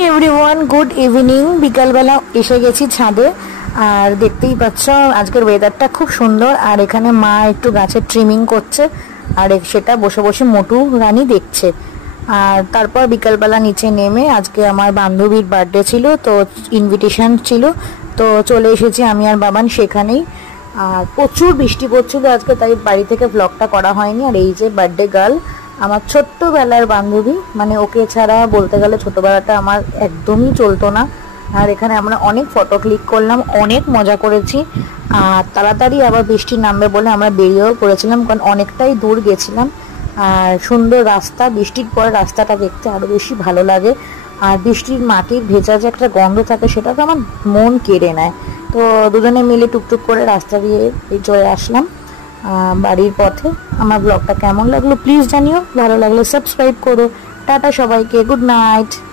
Everyone good evening. বিকালবেলা এসে গেছি ছাদে, আর দেখতেই পাচ্ছ আজকের ওয়েদারটা খুব সুন্দর। আর এখানে মা একটু গাছের ট্রিমিং করছে, আর সেটা বসে বসে মোটু রানী দেখছে। আর তারপর বিকালবেলা নিচে নেমে, আজকে আমার বান্ধবীর বার্থডে ছিল, তো ইনভিটেশন ছিল, তো চলে এসেছি আমি আর বাবান সেখানেই। আর প্রচুর বৃষ্টি পড়ছিল আজকে, তাই বাড়ি থেকে ব্লগটা করা হয়নি। আর এই যে বার্থডে গার্ল, আমার ছোট্টবেলার বান্ধবী, মানে ওকে ছাড়া বলতে গেলে ছোটবেলাটা আমার একদমই চলতো না। আর এখানে আমরা অনেক ফটো ক্লিক করলাম, অনেক মজা করেছি। আর তাড়াতাড়ি আবার বৃষ্টি নামবে বলে আমরা বেরিয়েও পড়েছিলাম, কারণ অনেকটাই দূর গেছিলাম। আর সুন্দর রাস্তা, বৃষ্টির পরে রাস্তাটা দেখতে আরও বেশি ভালো লাগে। আর বৃষ্টির মাটির ভেজা যে একটা গন্ধ থাকে, সেটা তো আমার মন কেড়ে নেয়। তো দুজনে মিলে টুকটুক করে রাস্তা দিয়ে চলে আসলাম বাড়ির পথে। আমার ব্লগটা কেমন লাগলো প্লিজ জানিও, ভালো লাগলে সাবস্ক্রাইব করো। টাটা সবাইকে, গুড নাইট।